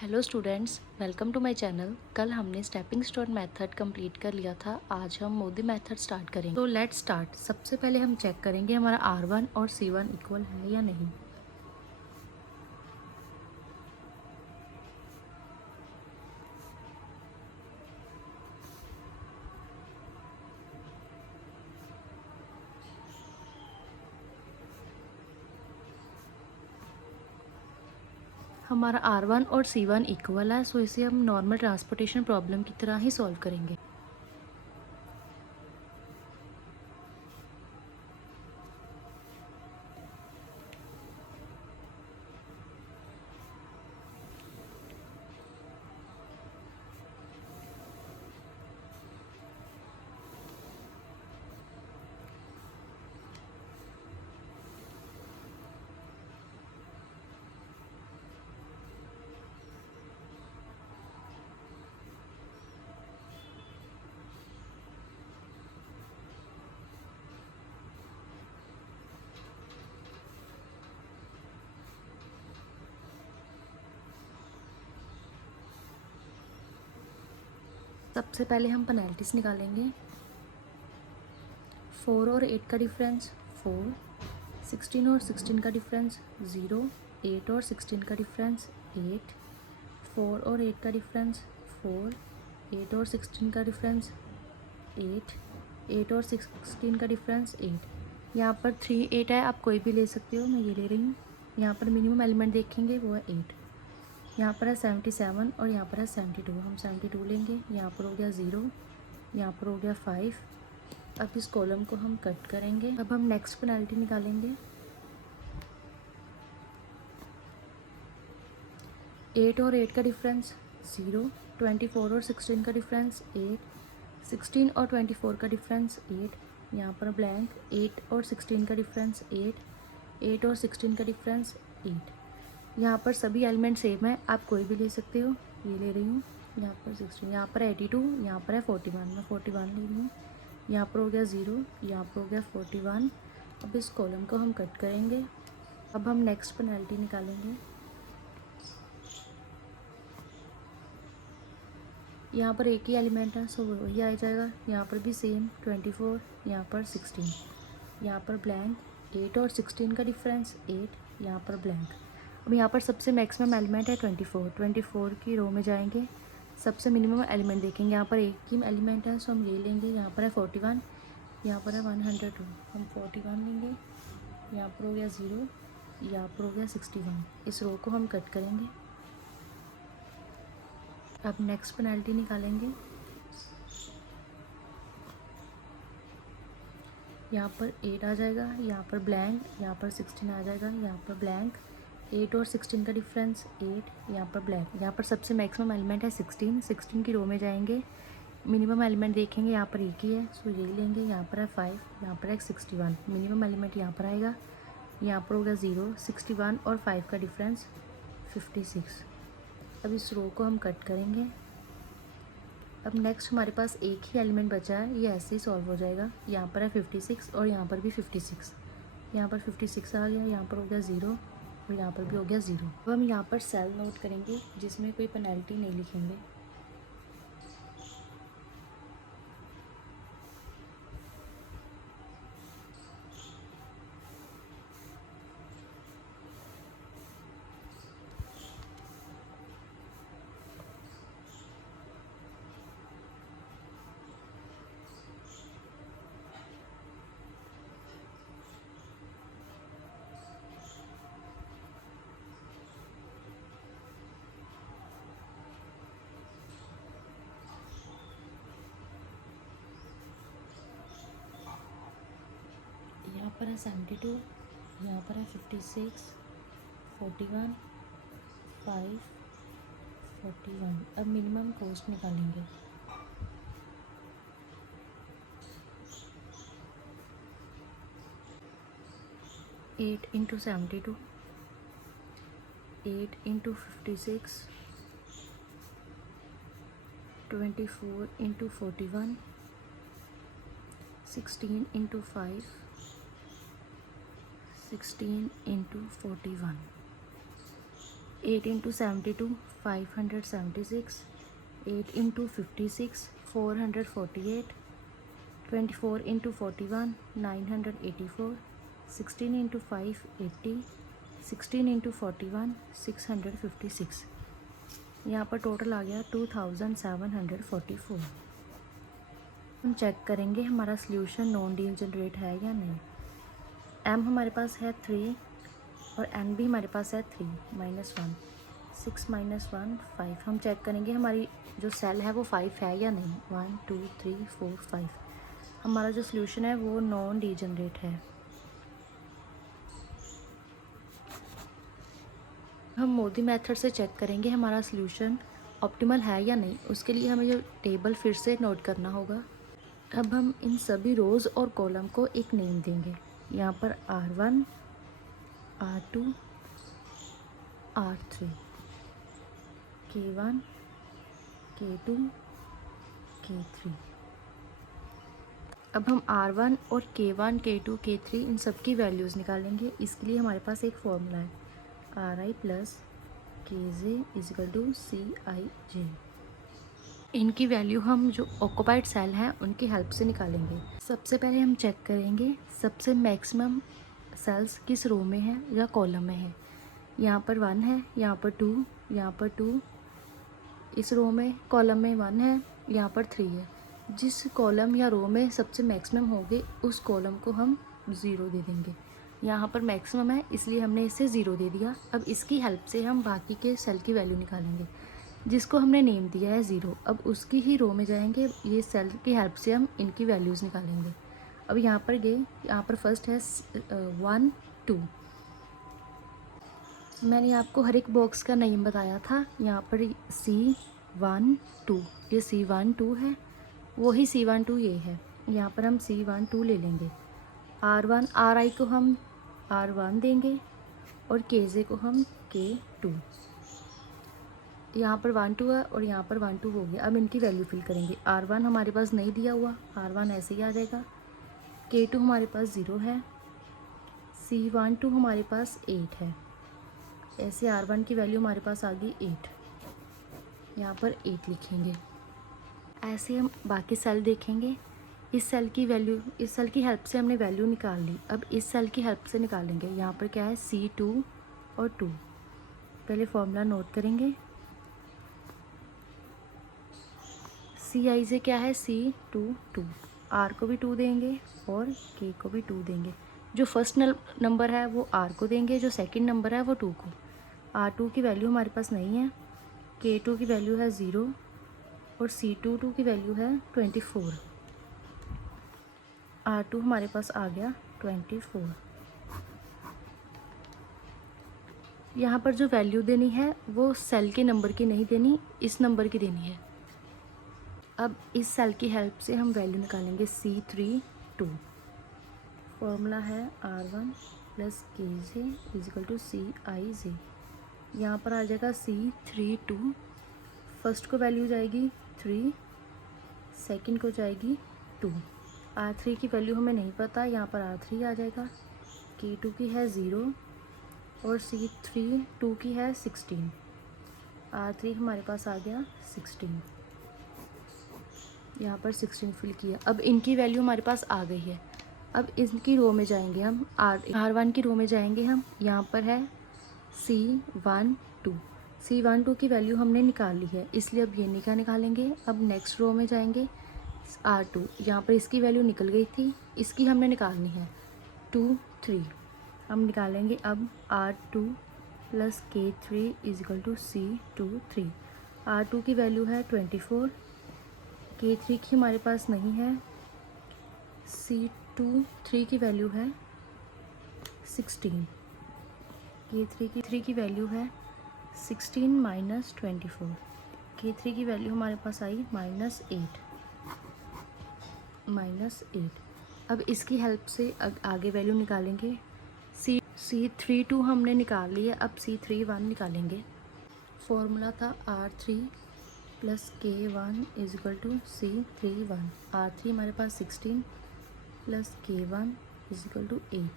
Hello students, welcome to my channel. कल हमने stepping stone method complete कर लिया था। आज हम मोदी मेथड स्टार्ट करेंगे। तो लेट्स स्टार्ट। सबसे पहले हम चेक करेंगे हमारा R1 और C1 इक्वल है या नहीं। हमारा R1 और C1 इक्वल है, सो इसे हम नॉर्मल ट्रांसपोर्टेशन प्रॉब्लम की तरह ही सॉल्व करेंगे। सबसे पहले हम पेनल्टीज निकालेंगे। 4 और 8 का डिफरेंस 4, 16 और 16 का डिफरेंस 0, 8 और 16 का डिफरेंस 8, 4 और 8 का डिफरेंस 4, 8 और 16 का डिफरेंस 8, 8 और 16 का डिफरेंस 8। यहाँ पर 3 8 है, आप कोई भी ले सकते हो, मैं ये ले रही हूँ। यहाँ पर मिनिमम एलिमेंट देखेंगे वो है 8। यहाँ पर है 77 और यहाँ पर है 72, हम 72 लेंगे। यहाँ पर हो गया 0, यहाँ पर हो गया 5। अब इस कॉलम को हम कट करेंगे। अब हम नेक्स्ट पेनल्टी निकालेंगे। 8 और 8 का डिफरेंस 0, 24 और 16 का डिफरेंस 8, 16 और 24 का डिफरेंस 8, यहाँ पर ब्लैंक। 8 और 16 का डिफरेंस 8, 8 और 16 का डिफरेंस 8। यहाँ पर सभी एलिमेंट सेम है, आप कोई भी ले सकते हो। ये ले रही हूँ। यहाँ पर 16, यहाँ पर 82, यहाँ पर है 41, मैं 41 ले रही हूँ। यहाँ पर हो गया 0, यहाँ पर हो गया 41। अब इस कॉलम को हम कट करेंगे। अब हम नेक्स्ट पेनल्टी निकालेंगे। यहाँ पर एक ही एलिमेंट है, सो वही आ जाएगा। यहाँ पर भी सेम 24, यहाँ पर 16, यहाँ पर ब्लैंक। 8 और 16 का डिफरेंस 8, यहाँ पर ब्लैंक। अब यहाँ पर सबसे मैक्सिमम एलिमेंट है 24, 24 की रो में जाएंगे, सबसे मिनिमम एलिमेंट देखेंगे। यहाँ पर एक ही एलिमेंट है, सो हम ये लेंगे। यहाँ पर है 41, यहाँ पर है 102, हम 41 लेंगे। यहाँ पर हो गया 0, यहाँ पर हो गया 61। इस रो को हम कट करेंगे। अब नेक्स्ट पेनल्टी निकालेंगे। यहाँ पर 8 आ जाएगा, यहाँ पर ब्लैंक, यहाँ पर 16 आ जाएगा, यहाँ पर ब्लैंक। 8 और 16 का डिफरेंस 8, यहाँ पर ब्लैंक। यहाँ पर सबसे मैक्सिमम एलिमेंट है 16, 16 की रो में जाएंगे, मिनिमम एलिमेंट देखेंगे। यहाँ पर एक ही है, सो यही लेंगे। यहाँ पर है 5, यहाँ पर है 61, मिनिमम एलिमेंट यहाँ पर आएगा। यहाँ पर होगा 0, 61 और 5 का डिफरेंस 56। अब इस रो को हम कट करेंगे। अब नेक्स्ट हमारे पास एक ही एलिमेंट बचा है, ये ऐसे ही सॉल्व हो जाएगा। यहाँ पर है 56 और यहाँ पर भी 56, यहाँ पर 56 आ गया, यहाँ पर हो गया 0 और यहाँ पर भी हो गया 0। अब हम यहाँ पर सेल नोट करेंगे जिसमें कोई पेनल्टी नहीं लिखेंगे। यहाँ पर है 72, यहाँ पर है 56, 41, 5, 41। अब मिनिमम कॉस्ट निकालेंगे। Eight into 72, 8 into 56, 24 into 41, 16 into 5, 16 into 41। 8 into 72 576, 8 into 56 448, 24 into 41 984, 16 into 5 80, 16 into 41 656। यहाँ पर टोटल आ गया 2744। हम चेक करेंगे हमारा सॉल्यूशन नॉन डीजेनरेट है या नहीं। m हमारे पास है 3 और n भी हमारे पास है 3 -1 6 - 1 5। हम चेक करेंगे हमारी जो सेल है वो 5 है या नहीं। 1 2 3 4 5। हमारा जो सॉल्यूशन है वो नॉन डीजेनरेट है। हम मोदी मेथड से चेक करेंगे हमारा सॉल्यूशन ऑप्टिमल है या नहीं। उसके लिए हमें जो टेबल फिर से नोट करना होगा। अब हम इन सभी रोज़ और कॉलम को एक नेम देंगे। यहाँ पर R1 R2 R3 K1 K2 K3। अब हम R1 और K1 K2 K3 इन सब की वैल्यूज़ निकालेंगे। इसके लिए हमारे पास एक फॉर्मूला है RI + KJ = CIJ। इनकी वैल्यू हम जो ऑक्यूपाइड सेल हैं उनकी हेल्प से निकालेंगे। सबसे पहले हम चेक करेंगे सबसे मैक्सिमम सेल्स किस रो में है या कॉलम में है। यहाँ पर 1 है, यहाँ पर 2, यहाँ पर 2, इस रो में कॉलम में 1 है, यहाँ पर 3 है। जिस कॉलम या रो में सबसे मैक्सिमम होंगे उस कॉलम को हम 0 दे देंगे। यहाँ पर मैक्सिमम है इसलिए हमने इसे 0 दे दिया। अब इसकी हेल्प से हम बाकी के सेल की वैल्यू निकालेंगे। जिसको हमने नेम दिया है 0, अब उसकी ही रो में जाएंगे। ये सेल की हेल्प से हम इनकी वैल्यूज़ निकालेंगे। अब यहाँ पर गए, यहाँ पर फर्स्ट है 1 2। मैंने आपको हर एक बॉक्स का नेम बताया था। यहाँ पर C1 2, ये C1 2 है, वही C1 2 ये है। यहाँ पर हम C1 2 ले लेंगे। R1 RI को हम R1 देंगे और KJ को हम K2। यहाँ पर 1 2 है और यहाँ पर 1 2 हो गया। अब इनकी वैल्यू फिल करेंगे। R1 हमारे पास नहीं दिया हुआ, R1 ऐसे ही आ जाएगा। K2 हमारे पास 0 है, C1 2 हमारे पास 8 है। ऐसे R1 की वैल्यू हमारे पास आ गई 8। यहाँ पर 8 लिखेंगे। ऐसे हम बाकी सेल देखेंगे। इस सेल की वैल्यू, इस सेल की हेल्प से हमने वैल्यू निकाल ली। अब इस सेल की हेल्प से निकालेंगे। यहाँ पर क्या है C2 और 2। पहले फॉर्मूला नोट करेंगे। CIJ क्या है C2 2। R को भी 2 देंगे और K को भी 2 देंगे। जो फर्स्ट नंबर है वो R को देंगे, जो सेकंड नंबर है वो 2 को। R2 की वैल्यू हमारे पास नहीं है, K2 की वैल्यू है 0 और C2 की वैल्यू है 24। R2 हमारे पास आ गया 24। यहाँ पर जो वैल्यू देनी है वो सेल के नंबर की नहीं देनी, इस नंबर की देनी है। अब इस सेल की हेल्प से हम वैल्यू निकालेंगे C3 2। फॉर्मूला है R1 + KJ = CIJ। यहाँ पर आ जाएगा C3 2। फर्स्ट को वैल्यू जाएगी 3, सेकंड को जाएगी 2। R3 की वैल्यू हमें नहीं पता, यहाँ पर R3 आ जाएगा। K2 की है 0 और C3 2 की है 16। R3 हमारे पास आ गया 16। यहाँ पर 16 फिल किया। अब इनकी वैल्यू हमारे पास आ गई है। अब इनकी रो में जाएंगे हम, R1 की रो में जाएंगे हम। यहाँ पर है C1 2। C1 2 की वैल्यू हमने निकाल ली है, इसलिए अब ये निकालेंगे। अब नेक्स्ट रो में जाएंगे R2। यहाँ पर इसकी वैल्यू निकल गई थी, इसकी हमने निकालनी है 2 3। हम निकालेंगे अब R2 + K3 = C2 3। R2 की वैल्यू है 24, K3 की हमारे पास नहीं है, C2 3 की वैल्यू है 16। K3 की वैल्यू है 16 - 24। K3 की वैल्यू हमारे पास आई -8। अब इसकी हेल्प से आगे वैल्यू निकालेंगे। C3 2 हमने निकाल ली है, अब C3 1 निकालेंगे। फॉर्मूला था R3 + K1 = C3 1। R3 हमारे पास 16 + K1 = 8।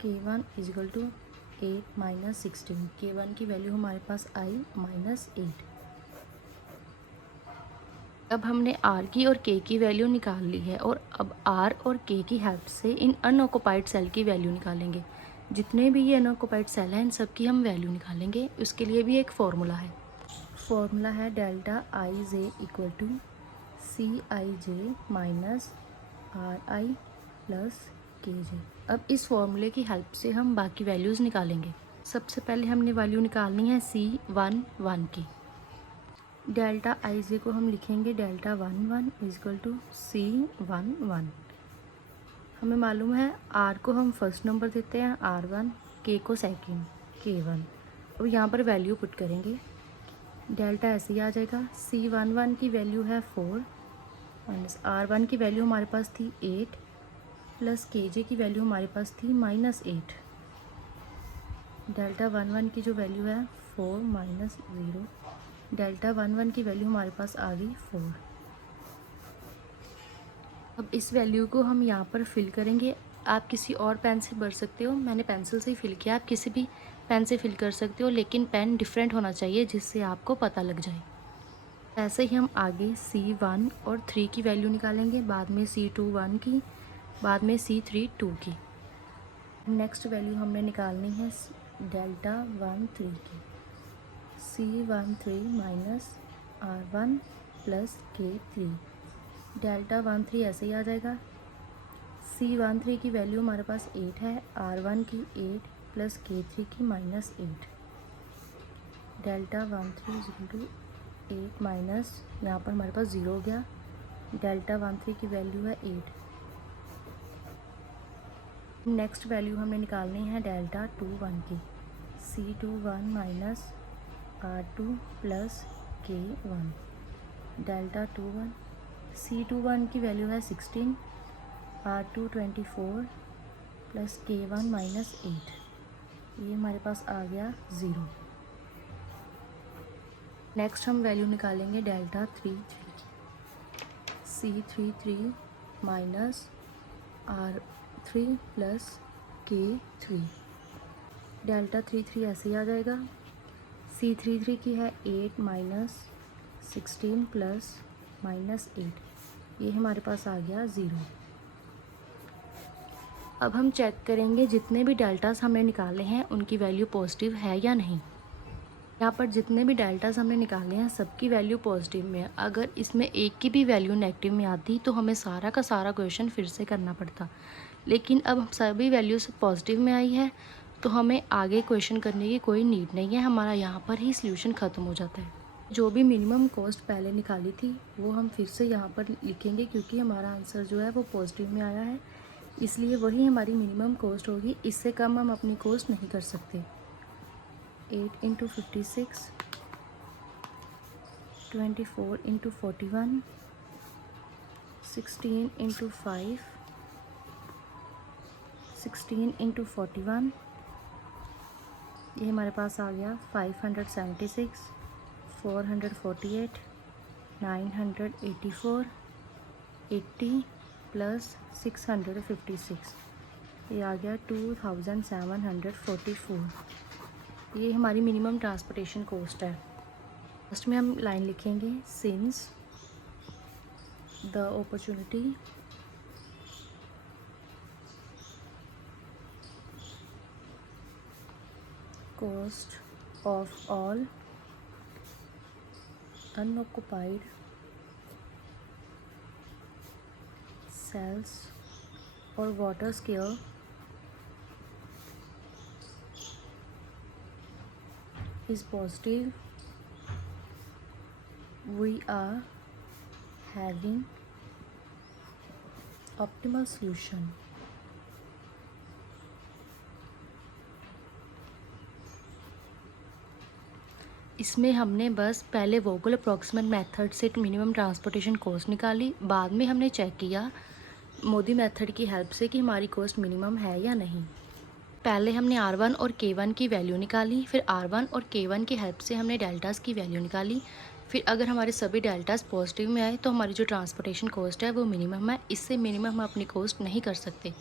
K1 = 8 माइनस 16, K1 की वैल्यू हमारे पास आई -8। अब हमने R की और K की वैल्यू निकाल ली है और अब R और K की हेल्प से इन अनऑक्युपाइड सेल की वैल्यू निकालेंगे। जितने भी ये अनऑक्युपाइड सेल हैं इन सब की हम वैल्यू निकालेंगे। उसके लिए भी एक फार्मूला है। फार्मूला है delta I J equal to C I J minus R I plus K J. अब इस फार्मूले की हेल्प से हम बाकी वैल्यूज़ निकालेंगे। सबसे पहले हमने वैल्यू निकालनी है C11 की। डेल्टा आई जे को हम लिखेंगे डेल्टा 11 इजकल टू C11। हमें मालूम है R को हम फर्स्ट नंबर देते हैं R1, K को सेकंड K1। अब यहाँ पर वैल्यू पुट करेंगे। डेल्टा ऐसे ही आ जाएगा। C11 की वैल्यू है 4 माइनस R1 की वैल्यू हमारे पास थी 8 प्लस KJ की वैल्यू हमारे पास थी -8। डेल्टा 11 की जो वैल्यू है 4 माइनस 0, डेल्टा 11 की वैल्यू हमारे पास आ गई 4। अब इस वैल्यू को हम यहाँ पर फिल करेंगे। आप किसी और पेन से भर सकते हो, मैंने पेंसिल से ही फिल किया। आप किसी भी पेन से फिल कर सकते हो, लेकिन पेन डिफरेंट होना चाहिए जिससे आपको पता लग जाए। ऐसे ही हम आगे C1 और 3 की वैल्यू निकालेंगे, बाद में C21 की, बाद में C32 की। नेक्स्ट वैल्यू हमने निकालनी है डेल्टा 13 की। C13 minus R1 plus K3। Delta 13 ऐसे ही आ जाएगा। C13 की वैल्यू हमारे पास 8 है, R1 की 8 प्लस K3 की -8। डेल्टा 13 इक्वल टू 8 माइनस, यहाँ पर हमारे पास 0 हो गया। डेल्टा 13 की वैल्यू है 8। नेक्स्ट वैल्यू हमें निकालनी है डेल्टा 21 की। C21 minus R2 plus K1। Delta 21, C21 की वैल्यू है 16, R2 24 प्लस K1 -8। ये हमारे पास आ गया 0। नेक्स्ट हम वैल्यू निकालेंगे delta 33। C33 minus R3 plus K3। Delta 33 ऐसे ही आ जाएगा। C33 की है 8 माइनस 16 प्लस -8। ये हमारे पास आ गया 0। अब हम चेक करेंगे जितने भी डेल्टास हमने निकाले हैं उनकी वैल्यू पॉजिटिव है या नहीं। यहाँ पर जितने भी डेल्टास हमने निकाले हैं सबकी वैल्यू पॉजिटिव में है। अगर इसमें एक की भी वैल्यू नेगेटिव में आती तो हमें सारा का सारा क्वेश्चन फिर से करना पड़ता, लेकिन अब सभी वैल्यूज पॉजिटिव में आई है तो हमें आगे क्वेश्चन करने की कोई नीड नहीं है। हमारा यहाँ पर ही सॉल्यूशन ख़त्म हो जाता है। जो भी मिनिमम कॉस्ट पहले निकाली थी वो हम फिर से यहाँ पर लिखेंगे, क्योंकि हमारा आंसर जो है वो पॉजिटिव में आया है, इसलिए वही हमारी मिनिमम कॉस्ट होगी। इससे कम हम अपनी कॉस्ट नहीं कर सकते। 8 इंटू 56, 24 इंटू 41, 16 इंटू 5, 16 इंटू 41, ये हमारे पास आ गया 576, 448, 984, 80 प्लस 656, ये आ गया 2744। ये हमारी मिनिमम ट्रांसपोर्टेशन कॉस्ट है। फर्स्ट में हम लाइन लिखेंगे, since the opportunity cost of all unoccupied cells or water scale is positive, we are having optimal solution. इसमें हमने बस पहले वोगल अप्रॉक्सीमेट मेथड से मिनिमम ट्रांसपोर्टेशन कॉस्ट निकाली, बाद में हमने चेक किया मोदी मेथड की हेल्प से कि हमारी कॉस्ट मिनिमम है या नहीं। पहले हमने R1 और K1 की वैल्यू निकाली, फिर R1 और K1 की हेल्प से हमने डेल्टास की वैल्यू निकाली। फिर अगर हमारे सभी डेल्टास पॉजिटिव में आए तो हमारी जो ट्रांसपोर्टेशन कॉस्ट है वो मिनिमम है। इससे मिनिमम हम अपनी कॉस्ट नहीं कर सकते।